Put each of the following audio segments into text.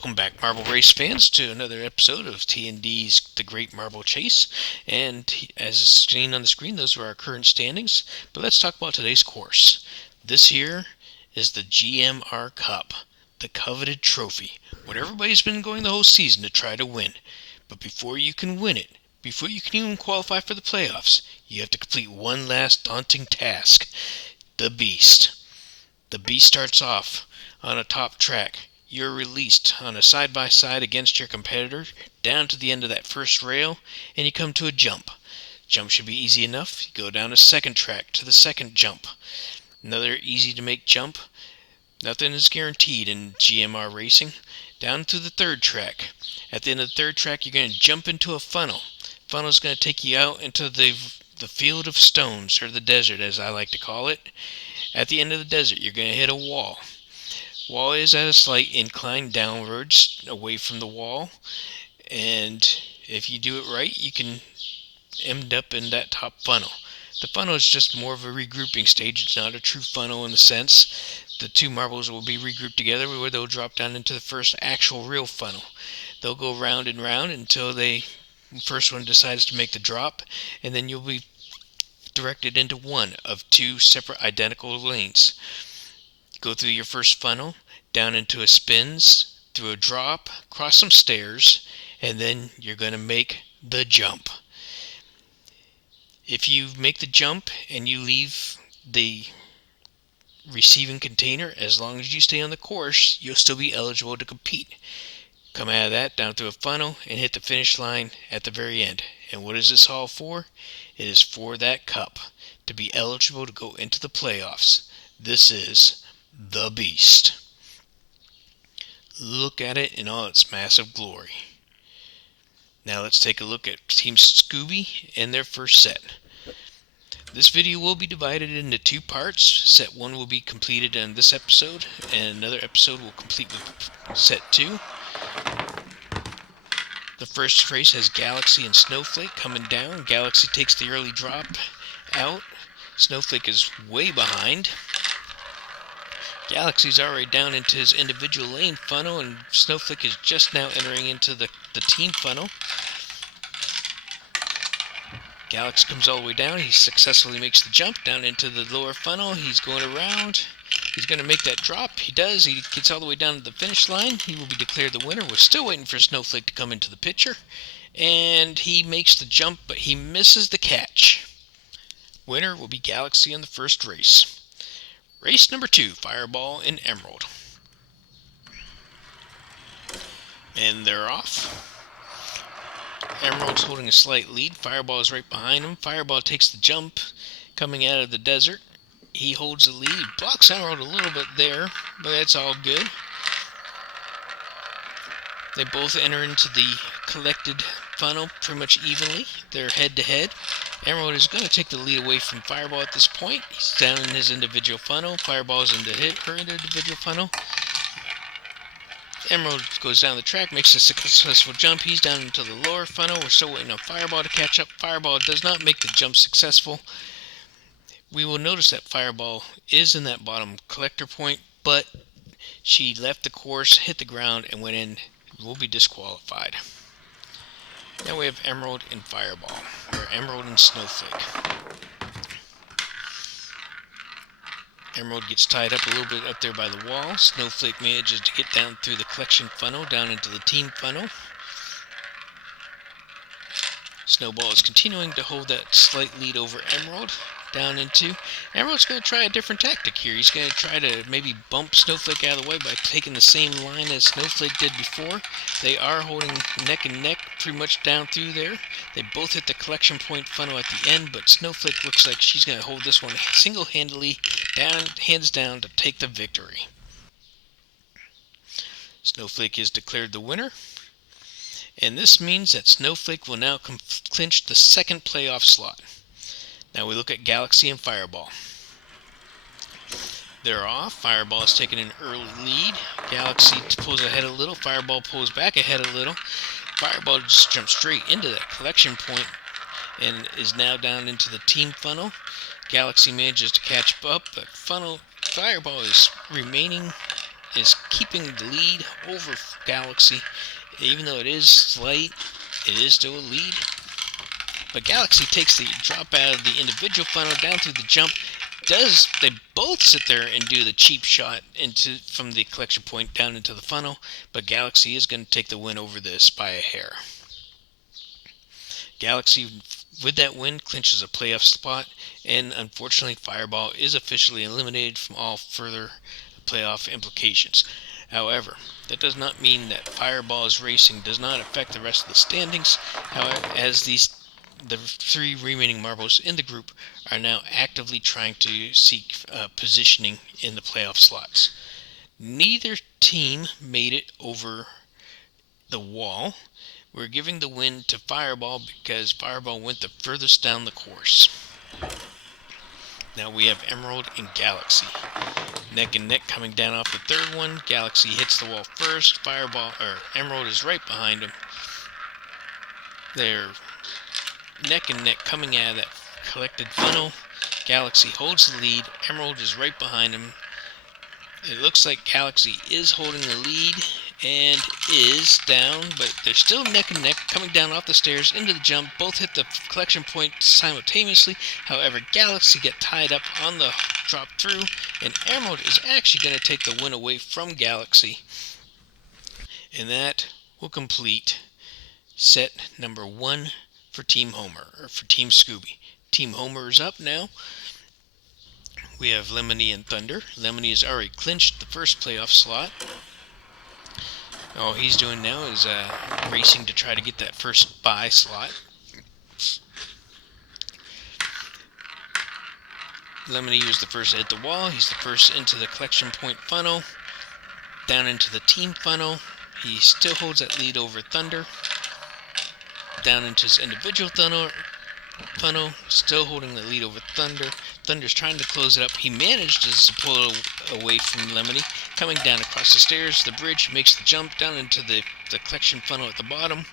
Welcome back, Marble Race fans, to another episode of TND's The Great Marble Chase. And as seen on the screen, those are our current standings. But let's talk about today's course. This here is the GMR Cup, the coveted trophy, what everybody's been going the whole season to try to win. But before you can win it, before you can even qualify for the playoffs, you have to complete one last daunting task: the Beast. The Beast starts off on a top track. You're released on a side-by-side against your competitor down to the end of that first rail, and you come to a jump. Jump should be easy enough. You go down a second track to the second jump. Another easy-to-make jump. Nothing is guaranteed in GMR racing. Down to the third track. At the end of the third track, you're going to jump into a funnel. Funnel is going to take you out into the field of stones, or the desert as I like to call it. At the end of the desert, you're going to hit a wall. Wall is at a slight incline downwards away from the wall, and if you do it right, you can end up in that top funnel. The funnel is just more of a regrouping stage. It's not a true funnel in the sense. The two marbles will be regrouped together where they'll drop down into the first actual real funnel. They'll go round and round until the first one decides to make the drop, and then you'll be directed into one of two separate identical lanes. Go through your first funnel, down into a spins, through a drop, cross some stairs, and then you're going to make the jump. If you make the jump and you leave the receiving container, as long as you stay on the course, you'll still be eligible to compete. Come out of that, down through a funnel, and hit the finish line at the very end. And what is this all for? It is for that cup, to be eligible to go into the playoffs. This is the Beast. Look at it in all its massive glory. Now let's take a look at Team Scooby and their first set. This video will be divided into two parts. Set 1 will be completed in this episode, and another episode will complete with set 2. The first race has Galaxy and Snowflake coming down. Galaxy takes the early drop out. Snowflake is way behind. Galaxy's already down into his individual lane funnel, and Snowflake is just now entering into the team funnel. Galaxy comes all the way down. He successfully makes the jump down into the lower funnel. He's going around. He's going to make that drop. He does. He gets all the way down to the finish line. He will be declared the winner. We're still waiting for Snowflake to come into the picture. And he makes the jump, but he misses the catch. Winner will be Galaxy in the first race. Race number 2, Fireball and Emerald. And they're off. Emerald's holding a slight lead. Fireball is right behind him. Fireball takes the jump coming out of the desert. He holds the lead. Blocks Emerald a little bit there, but that's all good. They both enter into the collected funnel pretty much evenly. They're head to head. Emerald is going to take the lead away from Fireball at this point. He's down in his individual funnel. Fireball is into her individual funnel. Emerald goes down the track, makes a successful jump. He's down into the lower funnel. We're still waiting on Fireball to catch up. Fireball does not make the jump successful. We will notice that Fireball is in that bottom collector point, but she left the course, hit the ground, and went in. Will be disqualified. Now we have Emerald and Fireball, or Emerald and Snowflake. Emerald gets tied up a little bit up there by the wall. Snowflake manages to get down through the collection funnel, down into the team funnel. Snowball is continuing to hold that slight lead over Emerald. Down into Emerald's going to try a different tactic here. He's going to try to maybe bump Snowflake out of the way by taking the same line as Snowflake did before. They are holding neck and neck pretty much down through there. They both hit the collection point funnel at the end, but Snowflake looks like she's going to hold this one single-handedly, hands down, to take the victory. Snowflake is declared the winner, and this means that Snowflake will now clinch the second playoff slot. Now we look at Galaxy and Fireball. They're off. Fireball is taking an early lead. Galaxy pulls ahead a little. Fireball pulls back ahead a little. Fireball just jumps straight into that collection point and is now down into the team funnel. Galaxy manages to catch up, but Fireball is remaining is keeping the lead over Galaxy. Even though it is slight, it is still a lead. But Galaxy takes the drop out of the individual funnel down through the jump. They both sit there and do the cheap shot from the collection point down into the funnel, but Galaxy is going to take the win over this by a hair. Galaxy, with that win, clinches a playoff spot, and unfortunately Fireball is officially eliminated from all further playoff implications. However, that does not mean that Fireball's racing does not affect the rest of the standings, as the three remaining marbles in the group are now actively trying to seek positioning in the playoff slots. Neither team made it over the wall. We're giving the win to Fireball because Fireball went the furthest down the course. Now we have Emerald and Galaxy. Neck and neck coming down off the third one. Galaxy hits the wall first. Emerald is right behind him. They're neck and neck coming out of that collected funnel. Galaxy holds the lead. Emerald is right behind him. It looks like Galaxy is holding the lead and is down, but they're still neck and neck coming down off the stairs into the jump. Both hit the collection point simultaneously. However, Galaxy get tied up on the drop through, and Emerald is actually going to take the win away from Galaxy. And that will complete set number 1 for Team Homer, or for Team Scooby. Team Homer is up now. We have Lemony and Thunder. Lemony has already clinched the first playoff slot. All he's doing now is racing to try to get that first bye slot. Lemony was the first to hit the wall. He's the first into the collection point funnel. Down into the team funnel. He still holds that lead over Thunder. Down into his individual funnel, still holding the lead over Thunder. Thunder's trying to close it up. He managed to pull away from Lemony. Coming down across the stairs, the bridge, makes the jump down into the collection funnel at the bottom.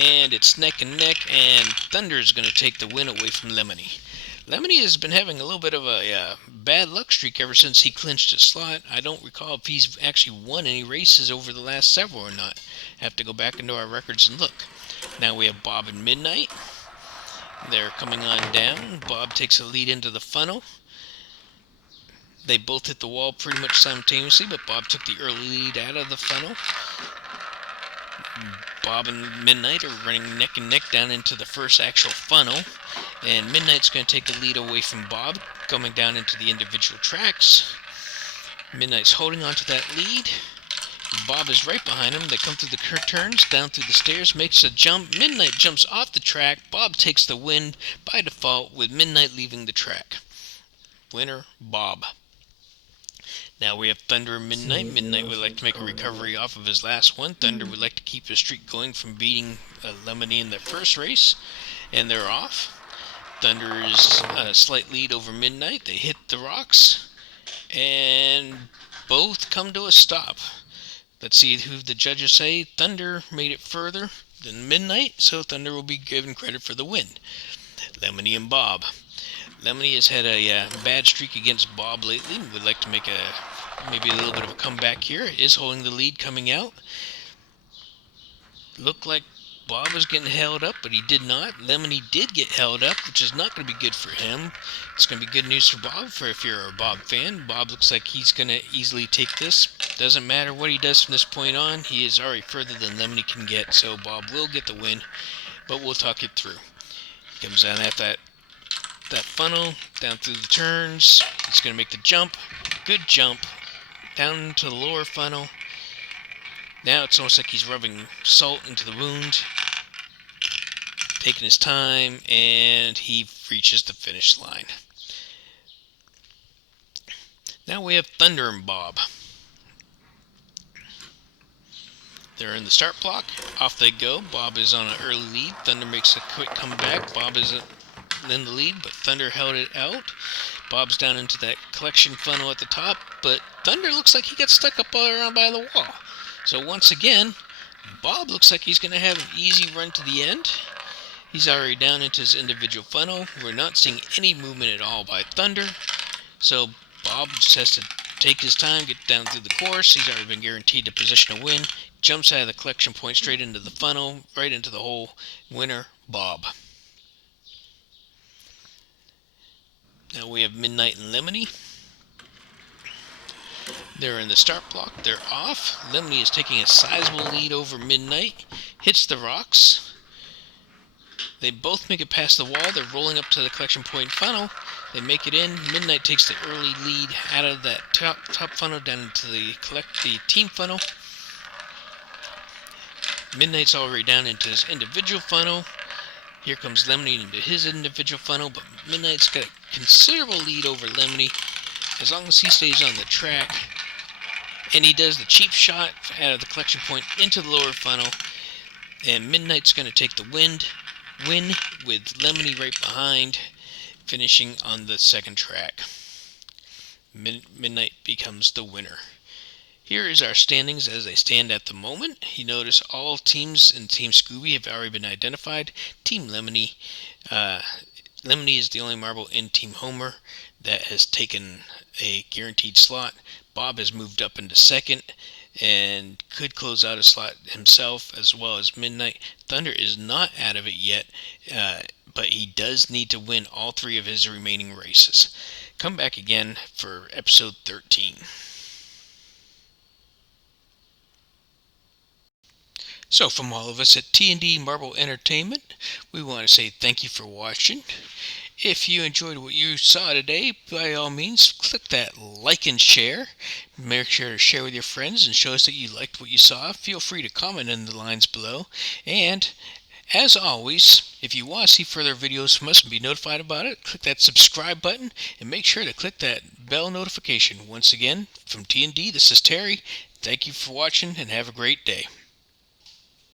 And it's neck and neck, and Thunder is going to take the win away from Lemony. Lemony has been having a little bit of a bad luck streak ever since he clinched his slot. I don't recall if he's actually won any races over the last several or not. I have to go back into our records and look. Now we have Bob and Midnight. They're coming on down. Bob takes a lead into the funnel. They both hit the wall pretty much simultaneously, but Bob took the early lead out of the funnel. Bob and Midnight are running neck and neck down into the first actual funnel, and Midnight's going to take the lead away from Bob, coming down into the individual tracks. Midnight's holding on to that lead. Bob is right behind him. They come through the turns, down through the stairs, makes a jump. Midnight jumps off the track. Bob takes the win by default, with Midnight leaving the track. Winner, Bob. Now we have Thunder and Midnight. Midnight would like to make a recovery off of his last one. Thunder would like to keep his streak going from beating Lemony in their first race, and they're off. Thunder is a slight lead over Midnight. They hit the rocks, and both come to a stop. Let's see who the judges say. Thunder made it further than Midnight, so Thunder will be given credit for the win. Lemony and Bob. Lemony has had a bad streak against Bob lately. Would like to make maybe a little bit of a comeback here. Is holding the lead coming out. Looked like Bob was getting held up, but he did not. Lemony did get held up, which is not going to be good for him. It's going to be good news for Bob, if you're a Bob fan. Bob looks like he's going to easily take this. Doesn't matter what he does from this point on. He is already further than Lemony can get, so Bob will get the win, but we'll talk it through. He comes down at that funnel, down through the turns. He's going to make the jump. Good jump. Down into the lower funnel. Now it's almost like he's rubbing salt into the wound. Taking his time, and he reaches the finish line. Now we have Thunder and Bob. They're in the start block. Off they go. Bob is on an early lead. Thunder makes a quick comeback. Bob is in the lead, but Thunder held it out. Bob's down into that collection funnel at the top, but Thunder looks like he got stuck up all around by the wall. So once again, Bob looks like he's going to have an easy run to the end. He's already down into his individual funnel. We're not seeing any movement at all by Thunder. So Bob just has to take his time, get down through the course. He's already been guaranteed the position to win. Jumps out of the collection point straight into the funnel, right into the hole. Winner, Bob. Now we have Midnight and Lemony. They're in the start block. They're off. Lemony is taking a sizable lead over Midnight. Hits the rocks. They both make it past the wall. They're rolling up to the collection point funnel. They make it in. Midnight takes the early lead out of that top funnel down into the team funnel. Midnight's already down into his individual funnel. Here comes Lemony into his individual funnel, but Midnight's got a considerable lead over Lemony as long as he stays on the track. And he does the cheap shot out of the collection point into the lower funnel. And Midnight's going to take the win with Lemony right behind, finishing on the second track. Midnight becomes the winner. Here is our standings as they stand at the moment. You notice all teams in Team Scooby have already been identified. Team Lemony. Lemony is the only marble in Team Homer that has taken a guaranteed slot. Bob has moved up into second and could close out a slot himself, as well as Midnight. Thunder is not out of it yet, but he does need to win all 3 of his remaining races. Come back again for episode 13. So from all of us at T&D Marble Entertainment, we want to say thank you for watching. If you enjoyed what you saw today, by all means, click that like and share. Make sure to share with your friends and show us that you liked what you saw. Feel free to comment in the lines below. And as always, if you want to see further videos from us and be notified about it, click that subscribe button and make sure to click that bell notification. Once again, from T&D, this is Terry. Thank you for watching and have a great day.